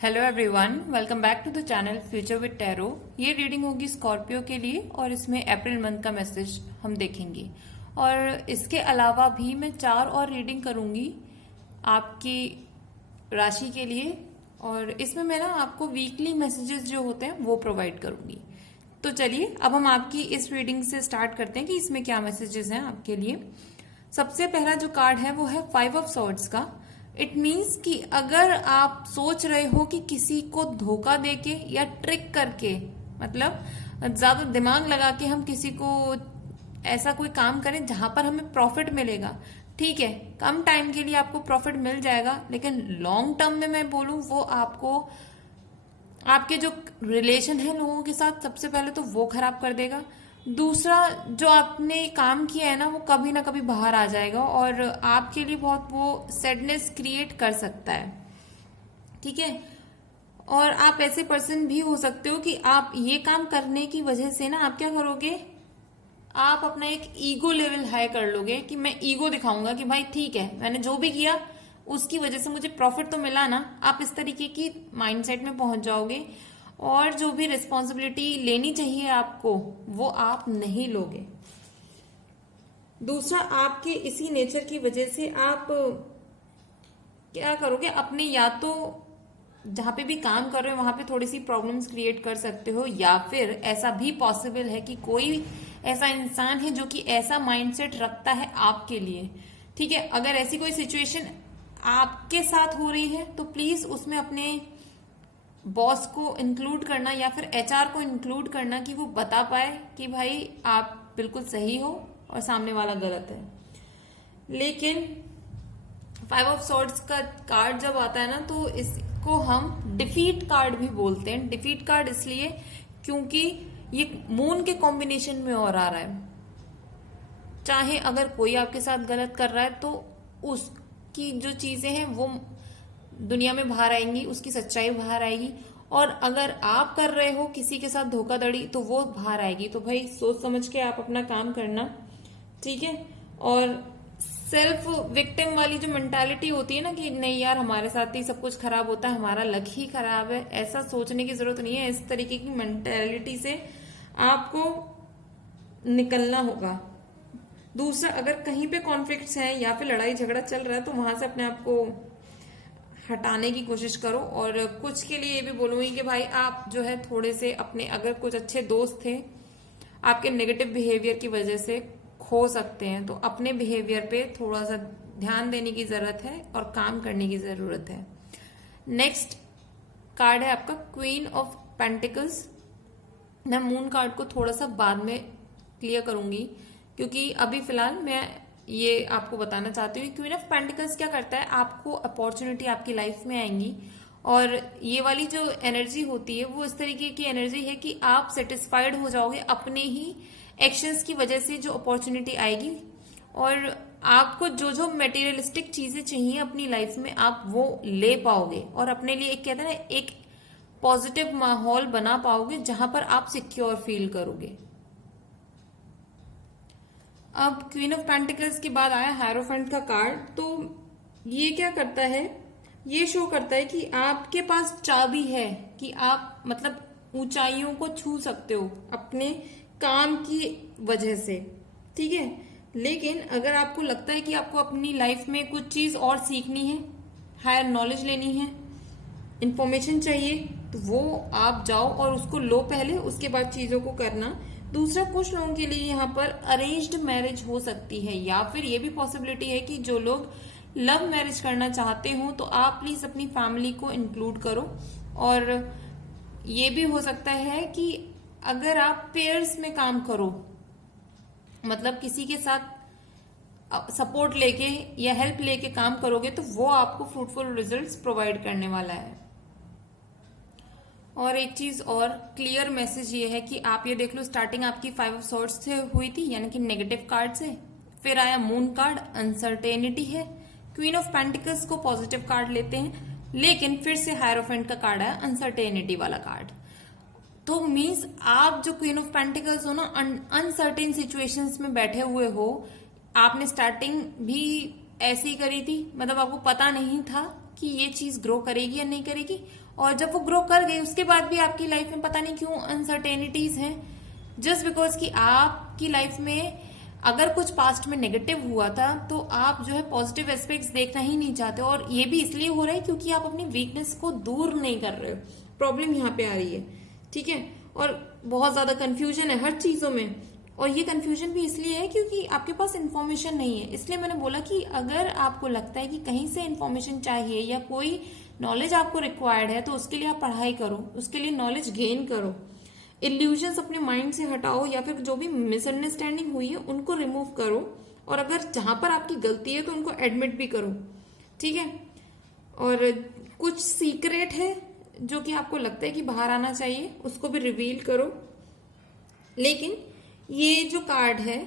Hello everyone, welcome back to the channel Future with Tarot. ये reading होगी Scorpio के लिए और इसमें अप्रैल मंथ का मैसेज हम देखेंगे। और इसके अलावा भी मैं 4 और रीडिंग करूंगी आपकी राशि के लिए, और इसमें मैं ना आपको वीकली मैसेजेस जो होते हैं वो प्रोवाइड करूंगी। तो चलिए अब हम आपकी इस रीडिंग से स्टार्ट करते हैं कि इसमें क्या मैसेजेस हैं आपके लिए। सबसे पहला जो कार्ड है वो है 5 ऑफ सॉर्ड्स का। इट मीन्स कि अगर आप सोच रहे हो कि किसी को धोखा देके या ट्रिक करके, मतलब ज्यादा दिमाग लगा के हम किसी को ऐसा कोई काम करें जहां पर हमें प्रॉफिट मिलेगा, ठीक है, कम टाइम के लिए आपको प्रॉफिट मिल जाएगा, लेकिन लॉन्ग टर्म में मैं बोलूं वो आपको आपके जो रिलेशन है लोगों के साथ सबसे पहले तो वो खराब कर देगा। दूसरा, जो आपने काम किया है ना वो कभी ना कभी बाहर आ जाएगा और आपके लिए बहुत वो सैडनेस क्रिएट कर सकता है, ठीक है। और आप ऐसे पर्सन भी हो सकते हो कि आप ये काम करने की वजह से ना आप क्या करोगे, आप अपना एक ईगो लेवल हाई कर लोगे कि मैं ईगो दिखाऊंगा कि भाई ठीक है मैंने जो भी किया उसकी वजह से मुझे प्रॉफिट तो मिला ना। आप इस तरीके की माइंडसेट में पहुंच जाओगे और जो भी रिस्पॉन्सिबिलिटी लेनी चाहिए आपको वो आप नहीं लोगे। दूसरा, आपके इसी नेचर की वजह से आप क्या करोगे, अपने या तो जहां पे भी काम कर रहे हो वहां पे थोड़ी सी प्रॉब्लम्स क्रिएट कर सकते हो, या फिर ऐसा भी पॉसिबल है कि कोई ऐसा इंसान है जो कि ऐसा माइंडसेट रखता है आपके लिए, ठीक है। अगर ऐसी कोई सिचुएशन आपके साथ हो रही है तो प्लीज उसमें अपने बॉस को इंक्लूड करना या फिर एचआर को इंक्लूड करना कि वो बता पाए कि भाई आप बिल्कुल सही हो और सामने वाला गलत है। लेकिन 5 ऑफ सॉर्ड्स का कार्ड जब आता है ना तो इसको हम डिफीट कार्ड भी बोलते हैं। डिफीट कार्ड इसलिए क्योंकि ये मून के कॉम्बिनेशन में और आ रहा है। चाहे अगर कोई आपके साथ गलत कर रहा है तो उसकी जो चीजें हैं वो दुनिया में बाहर आएंगी, उसकी सच्चाई बाहर आएगी, और अगर आप कर रहे हो किसी के साथ धोखाधड़ी तो वो बाहर आएगी। तो भाई सोच समझ के आप अपना काम करना, ठीक है। और सेल्फ विक्टिम वाली जो मेंटालिटी होती है ना कि नहीं यार हमारे साथ ही सब कुछ खराब होता है, हमारा लक ही खराब है, ऐसा सोचने की जरूरत नहीं है। इस तरीके की मेंटालिटी से आपको निकलना होगा। दूसरा, अगर कहीं पे कॉन्फ्लिक्ट्स हैं या फिर लड़ाई झगड़ा चल रहा है तो वहां से अपने आप को हटाने की कोशिश करो। और कुछ के लिए ये भी बोलूंगी कि भाई आप जो है थोड़े से अपने, अगर कुछ अच्छे दोस्त थे आपके नेगेटिव बिहेवियर की वजह से खो सकते हैं, तो अपने बिहेवियर पे थोड़ा सा ध्यान देने की जरूरत है और काम करने की जरूरत है। नेक्स्ट कार्ड है आपका क्वीन ऑफ पेंटिकल्स। मैं मून कार्ड को थोड़ा सा बाद में क्लियर करूंगी क्योंकि अभी फिलहाल मैं ये आपको बताना चाहती हूँ। क्वीन ऑफ पेंटिकल्स क्या करता है, आपको अपॉर्चुनिटी आपकी लाइफ में आएंगी, और ये वाली जो एनर्जी होती है वो इस तरीके की एनर्जी है कि आप सेटिस्फाइड हो जाओगे अपने ही एक्शंस की वजह से जो अपॉर्चुनिटी आएगी, और आपको जो जो मटेरियलिस्टिक चीजें चाहिए अपनी लाइफ में आप वो ले पाओगे और अपने लिए एक कहते हैं ना एक पॉजिटिव माहौल बना पाओगे जहां पर आप सिक्योर फील करोगे। अब क्वीन ऑफ पेंटिकल्स के बाद आया हायरोफेंट का कार्ड। तो ये क्या करता है, ये शो करता है कि आपके पास चाबी है कि आप मतलब ऊंचाइयों को छू सकते हो अपने काम की वजह से, ठीक है। लेकिन अगर आपको लगता है कि आपको अपनी लाइफ में कुछ चीज और सीखनी है, हायर नॉलेज लेनी है, इंफॉर्मेशन चाहिए, तो वो आप जाओ और उसको लो पहले, उसके बाद चीजों को करना। दूसरा, कुछ लोगों के लिए यहाँ पर अरेंज्ड मैरिज हो सकती है, या फिर ये भी पॉसिबिलिटी है कि जो लोग लव मैरिज करना चाहते हो तो आप प्लीज अपनी फैमिली को इंक्लूड करो। और ये भी हो सकता है कि अगर आप पेयर्स में काम करो, मतलब किसी के साथ सपोर्ट लेके या हेल्प लेके काम करोगे तो वो आपको फ्रूटफुल रिजल्ट्स प्रोवाइड करने वाला है। और एक चीज और क्लियर मैसेज ये है कि आप ये देख लो, स्टार्टिंग आपकी 5 ऑफ सॉर्ड्स से हुई थी यानी कि नेगेटिव कार्ड से, फिर आया मून कार्ड, अनसर्टेनिटी है। क्वीन ऑफ पेंटिकल्स को पॉजिटिव कार्ड लेते हैं, लेकिन फिर से हायरोफेंट का कार्ड आया, अनसर्टेनिटी वाला कार्ड। तो मीन्स आप जो क्वीन ऑफ पेंटिकल्स हो ना, अनसर्टेन सिचुएशंस में बैठे हुए हो, आपने स्टार्टिंग भी ऐसे ही करी थी, मतलब आपको पता नहीं था कि ये चीज ग्रो करेगी या नहीं करेगी, और जब वो ग्रो कर गई उसके बाद भी आपकी लाइफ में पता नहीं क्यों अनसर्टेनिटीज हैं, जस्ट बिकॉज कि आपकी लाइफ में अगर कुछ पास्ट में नेगेटिव हुआ था तो आप जो है पॉजिटिव एस्पेक्ट्स देखना ही नहीं चाहते, और ये भी इसलिए हो रहा है क्योंकि आप अपनी वीकनेस को दूर नहीं कर रहे हो। प्रॉब्लम यहाँ पे आ रही है, ठीक है। और बहुत ज्यादा कंफ्यूजन है हर चीजों में, और ये कंफ्यूजन भी इसलिए है क्योंकि आपके पास इन्फॉर्मेशन नहीं है। इसलिए मैंने बोला कि अगर आपको लगता है कि कहीं से इन्फॉर्मेशन चाहिए या कोई नॉलेज आपको रिक्वायर्ड है तो उसके लिए आप पढ़ाई करो, उसके लिए नॉलेज गेन करो, इल्यूजन्स अपने माइंड से हटाओ, या फिर जो भी मिसअंडरस्टैंडिंग हुई है उनको रिमूव करो, और अगर जहां पर आपकी गलती है तो उनको एडमिट भी करो, ठीक है। और कुछ सीक्रेट है जो कि आपको लगता है कि बाहर आना चाहिए, उसको भी रिवील करो। लेकिन ये जो कार्ड है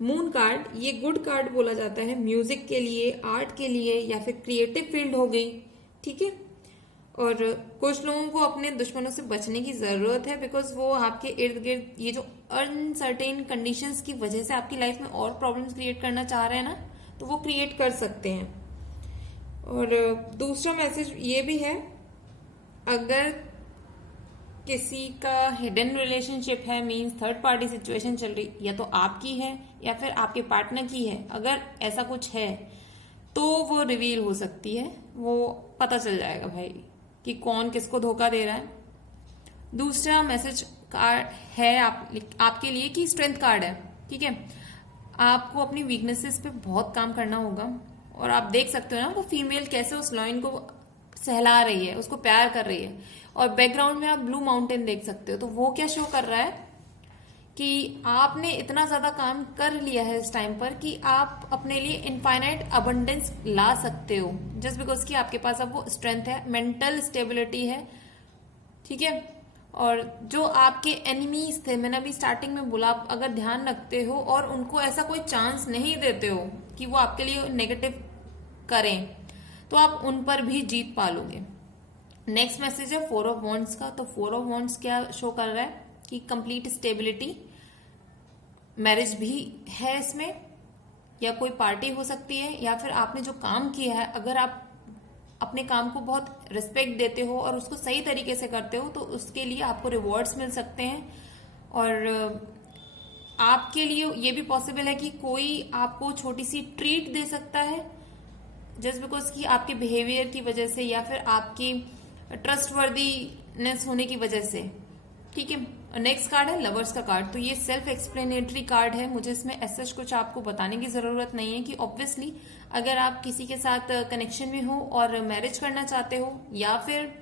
मून कार्ड, ये गुड कार्ड बोला जाता है म्यूजिक के लिए, आर्ट के लिए, या फिर क्रिएटिव फील्ड हो गई, ठीक है। और कुछ लोगों को अपने दुश्मनों से बचने की जरूरत है, बिकॉज वो आपके इर्द गिर्द ये जो अनसर्टेन कंडीशंस की वजह से आपकी लाइफ में और प्रॉब्लम्स क्रिएट करना चाह रहे हैं ना, तो वो क्रिएट कर सकते हैं। और दूसरा मैसेज ये भी है, अगर किसी का हिडन रिलेशनशिप है, मींस थर्ड पार्टी सिचुएशन चल रही, या तो आपकी है या फिर आपके पार्टनर की है, अगर ऐसा कुछ है तो वो रिवील हो सकती है, वो पता चल जाएगा भाई कि कौन किसको धोखा दे रहा है। दूसरा मैसेज कार्ड है आपके लिए कि स्ट्रेंथ कार्ड है, ठीक है। आपको अपनी वीकनेसेस पे बहुत काम करना होगा, और आप देख सकते हो ना वो फीमेल कैसे उस लॉइन को सहला रही है, उसको प्यार कर रही है, और बैकग्राउंड में आप ब्लू माउंटेन देख सकते हो। तो वो क्या शो कर रहा है कि आपने इतना ज्यादा काम कर लिया है इस टाइम पर कि आप अपने लिए इनफाइनाइट अबंडेंस ला सकते हो, जस्ट बिकॉज कि आपके पास अब वो स्ट्रेंथ है, मेंटल स्टेबिलिटी है, ठीक है। और जो आपके एनिमीज थे, मैंने अभी स्टार्टिंग में बोला, आप अगर ध्यान रखते हो और उनको ऐसा कोई चांस नहीं देते हो कि वो आपके लिए नेगेटिव करें, तो आप उन पर भी जीत पा लोगे। नेक्स्ट मैसेज है 4 ऑफ वॉन्ड्स का। तो 4 ऑफ वॉन्ड्स क्या शो कर रहा है कि कंप्लीट स्टेबिलिटी, मैरिज भी है इसमें, या कोई पार्टी हो सकती है, या फिर आपने जो काम किया है, अगर आप अपने काम को बहुत रिस्पेक्ट देते हो और उसको सही तरीके से करते हो तो उसके लिए आपको रिवॉर्ड्स मिल सकते हैं। और आपके लिए ये भी पॉसिबल है कि कोई आपको छोटी सी ट्रीट दे सकता है, जस्ट बिकॉज कि आपके बिहेवियर की वजह से या फिर आपकी ट्रस्टवर्दीनेस होने की वजह से, ठीक है। नेक्स्ट कार्ड है लवर्स का कार्ड। तो ये सेल्फ एक्सप्लेनेटरी कार्ड है, मुझे इसमें ऐसा कुछ आपको बताने की जरूरत नहीं है कि ऑब्वियसली अगर आप किसी के साथ कनेक्शन में हो और मैरिज करना चाहते हो, या फिर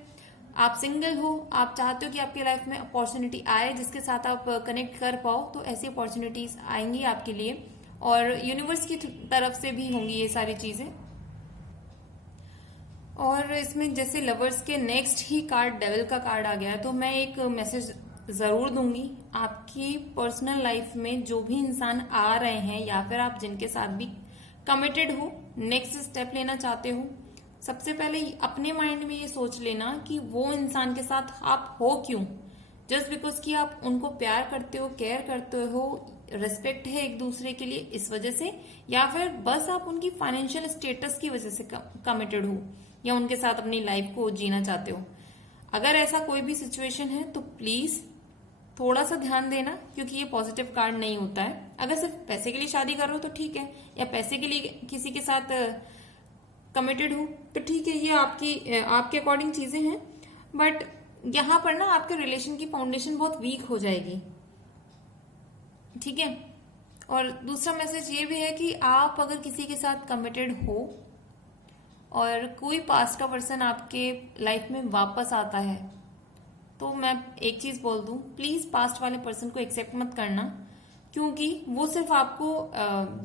आप सिंगल हो, आप चाहते हो कि आपकी लाइफ में अपॉर्चुनिटी आए जिसके साथ आप कनेक्ट कर पाओ, तो ऐसी अपॉर्चुनिटीज आएंगी आपके लिए, और यूनिवर्स की तरफ से भी होंगी ये सारी चीजें। और इसमें जैसे लवर्स के नेक्स्ट ही कार्ड डेविल का कार्ड आ गया, तो मैं एक मैसेज जरूर दूंगी, आपकी पर्सनल लाइफ में जो भी इंसान आ रहे हैं या फिर आप जिनके साथ भी कमिटेड हो, नेक्स्ट स्टेप लेना चाहते हो, सबसे पहले अपने माइंड में ये सोच लेना कि वो इंसान के साथ आप हो क्यों, जस्ट बिकॉज कि आप उनको प्यार करते हो, केयर करते हो, रिस्पेक्ट है एक दूसरे के लिए इस वजह से, या फिर बस आप उनकी फाइनेंशियल स्टेटस की वजह से कमिटेड हो या उनके साथ अपनी लाइफ को जीना चाहते हो। अगर ऐसा कोई भी सिचुएशन है तो प्लीज थोड़ा सा ध्यान देना, क्योंकि ये पॉजिटिव कार्ड नहीं होता है। अगर सिर्फ पैसे के लिए शादी कर रहे हो तो ठीक है, या पैसे के लिए किसी के साथ कमिटेड हो तो ठीक है, ये आपके अकॉर्डिंग चीजें हैं, बट यहां पर ना आपके रिलेशन की फाउंडेशन बहुत वीक हो जाएगी, ठीक है। और दूसरा मैसेज ये भी है कि आप अगर किसी के साथ कमिटेड हो और कोई पास्ट का पर्सन आपके लाइफ में वापस आता है, तो मैं एक चीज बोल दूं, प्लीज पास्ट वाले पर्सन को एक्सेप्ट मत करना, क्योंकि वो सिर्फ आपको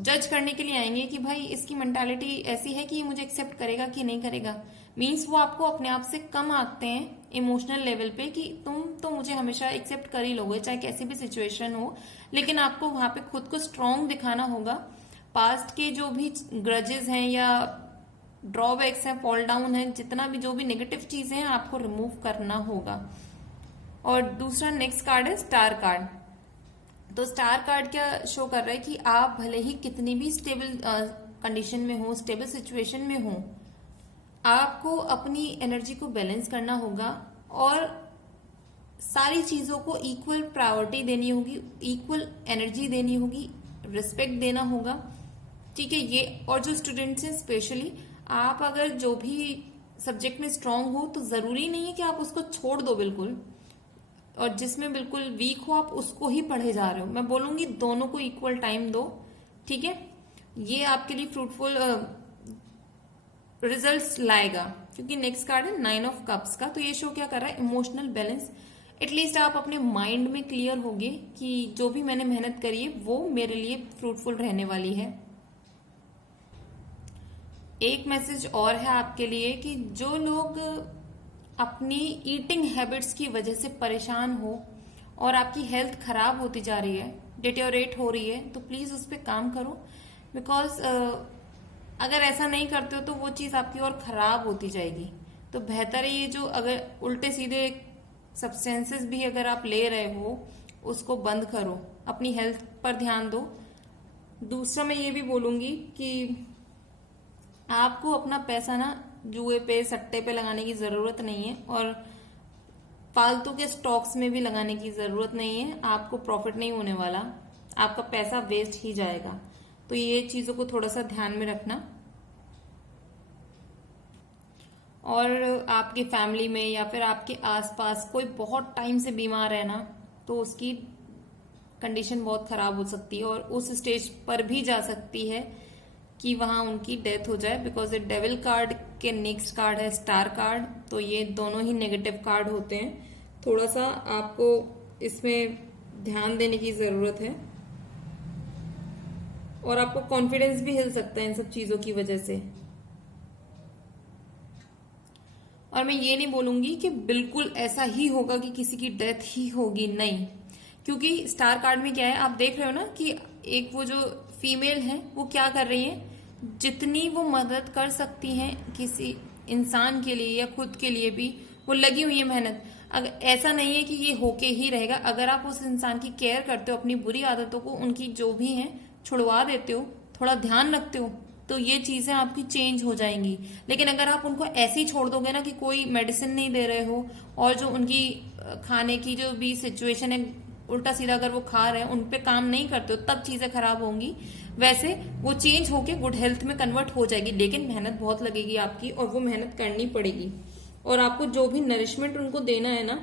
जज करने के लिए आएंगे कि भाई इसकी मेंटालिटी ऐसी है कि ये मुझे एक्सेप्ट करेगा कि नहीं करेगा। मीन्स वो आपको अपने आप से कम आंकते हैं इमोशनल लेवल पे कि तुम तो मुझे हमेशा एक्सेप्ट कर ही लोगे चाहे कैसी भी सिचुएशन हो, लेकिन आपको वहां पे खुद को स्ट्रांग दिखाना होगा। पास्ट के जो भी ग्रजेस हैं या ड्रॉबैक्स हैं, फॉल डाउन है, जितना भी जो भी नेगेटिव चीजें हैं आपको रिमूव करना होगा। और दूसरा नेक्स्ट कार्ड है स्टार कार्ड। तो स्टार कार्ड क्या शो कर रहा है कि आप भले ही कितनी भी कंडीशन में हो, स्टेबल सिचुएशन में हो, आपको अपनी एनर्जी को बैलेंस करना होगा और सारी चीजों को इक्वल प्रायोरिटी देनी होगी, इक्वल एनर्जी देनी होगी, रिस्पेक्ट देना होगा। ठीक है, ये और जो स्टूडेंट्स हैं स्पेशली, आप अगर जो भी सब्जेक्ट में स्ट्रांग हो तो जरूरी नहीं है कि आप उसको छोड़ दो बिल्कुल, और जिसमें बिल्कुल वीक हो आप उसको ही पढ़े जा रहे हो। मैं बोलूंगी दोनों को इक्वल टाइम दो। ठीक है, ये आपके लिए फ्रूटफुल रिजल्ट्स लाएगा, क्योंकि नेक्स्ट कार्ड है 9 ऑफ कप्स का। तो ये शो क्या कर रहा है, इमोशनल बैलेंस। एटलीस्ट आप अपने माइंड में क्लियर होगे कि जो भी मैंने मेहनत करी है वो मेरे लिए फ्रूटफुल रहने वाली है। एक मैसेज और है आपके लिए कि जो लोग अपनी ईटिंग हैबिट्स की वजह से परेशान हो और आपकी हेल्थ खराब होती जा रही है, डिटेरियोरेट हो रही है, तो प्लीज उस पर काम करो। बिकॉज अगर ऐसा नहीं करते हो तो वो चीज आपकी और खराब होती जाएगी। तो बेहतर है ये जो अगर उल्टे सीधे सब्सटेंसेस भी अगर आप ले रहे हो उसको बंद करो, अपनी हेल्थ पर ध्यान दो। दूसरा मैं ये भी बोलूंगी कि आपको अपना पैसा ना जुए पे, सट्टे पे लगाने की जरूरत नहीं है, और फालतू के स्टॉक्स में भी लगाने की जरूरत नहीं है। आपको प्रॉफिट नहीं होने वाला, आपका पैसा वेस्ट ही जाएगा। तो ये चीजों को थोड़ा सा ध्यान में रखना। और आपके फैमिली में या फिर आपके आसपास कोई बहुत टाइम से बीमार है ना, तो उसकी कंडीशन बहुत खराब हो सकती है और उस स्टेज पर भी जा सकती है कि वहां उनकी डेथ हो जाए। बिकॉज ये डेविल कार्ड के नेक्स्ट कार्ड है स्टार कार्ड, तो ये दोनों ही नेगेटिव कार्ड होते हैं। थोड़ा सा आपको इसमें ध्यान देने की जरूरत है, और आपको कॉन्फिडेंस भी हिल सकता है इन सब चीजों की वजह से। और मैं ये नहीं बोलूंगी कि बिल्कुल ऐसा ही होगा कि किसी की डेथ ही होगी, नहीं। क्योंकि स्टार कार्ड में क्या है, आप देख रहे हो ना कि एक वो जो फीमेल है वो क्या कर रही है, जितनी वो मदद कर सकती हैं किसी इंसान के लिए या खुद के लिए भी वो लगी हुई है मेहनत। अगर ऐसा नहीं है कि ये होके ही रहेगा, अगर आप उस इंसान की केयर करते हो, अपनी बुरी आदतों को उनकी जो भी हैं छुड़वा देते हो, थोड़ा ध्यान रखते हो, तो ये चीजें आपकी चेंज हो जाएंगी। लेकिन अगर आप उनको ऐसे ही छोड़ दोगे ना कि कोई मेडिसिन नहीं दे रहे हो, और जो उनकी खाने की जो भी सिचुएशन है उल्टा सीधा अगर वो खा रहे हैं, उन पे काम नहीं करते हो, तब चीजें खराब होंगी। वैसे वो चेंज होके गुड हेल्थ में कन्वर्ट हो जाएगी, लेकिन मेहनत बहुत लगेगी आपकी, और वो मेहनत करनी पड़ेगी। और आपको जो भी नरिशमेंट उनको देना है ना,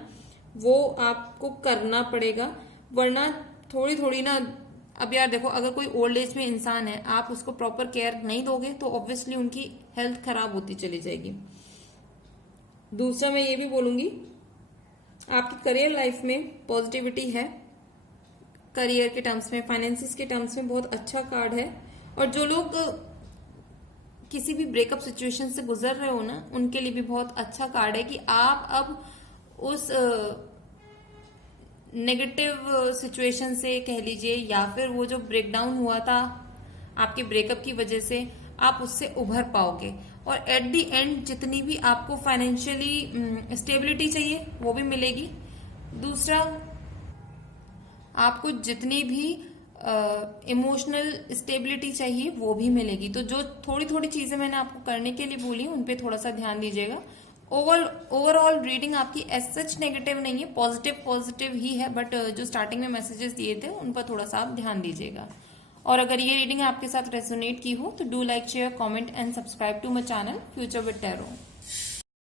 वो आपको करना पड़ेगा, वरना थोड़ी थोड़ी ना, अब यार देखो, अगर कोई ओल्ड एज में इंसान है, आप उसको प्रॉपर केयर नहीं दोगे तो ऑब्वियसली उनकी हेल्थ खराब होती चली जाएगी। दूसरा मैं ये भी बोलूंगी, आपकी करियर लाइफ में पॉजिटिविटी है, करियर के टर्म्स में, फाइनेंसिस के टर्म्स में बहुत अच्छा कार्ड है। और जो लोग किसी भी ब्रेकअप सिचुएशन से गुजर रहे हो ना, उनके लिए भी बहुत अच्छा कार्ड है कि आप अब उस नेगेटिव सिचुएशन से कह लीजिए, या फिर वो जो ब्रेकडाउन हुआ था आपके ब्रेकअप की वजह से, आप उससे उभर पाओगे। और एट दी एंड जितनी भी आपको फाइनेंशियली स्टेबिलिटी चाहिए वो भी मिलेगी। दूसरा, आपको जितनी भी इमोशनल स्टेबिलिटी चाहिए वो भी मिलेगी। तो जो थोड़ी थोड़ी चीजें मैंने आपको करने के लिए बोली, उन पे थोड़ा सा ध्यान दीजिएगा। ओवरऑल रीडिंग आपकी एज सच नेगेटिव नहीं है, पॉजिटिव ही है, बट जो स्टार्टिंग में मैसेजेस दिए थे उन पर थोड़ा सा आप ध्यान दीजिएगा। और अगर ये रीडिंग आपके साथ रेजोनेट की हो तो do like, share, comment and subscribe to my channel Future with tarot.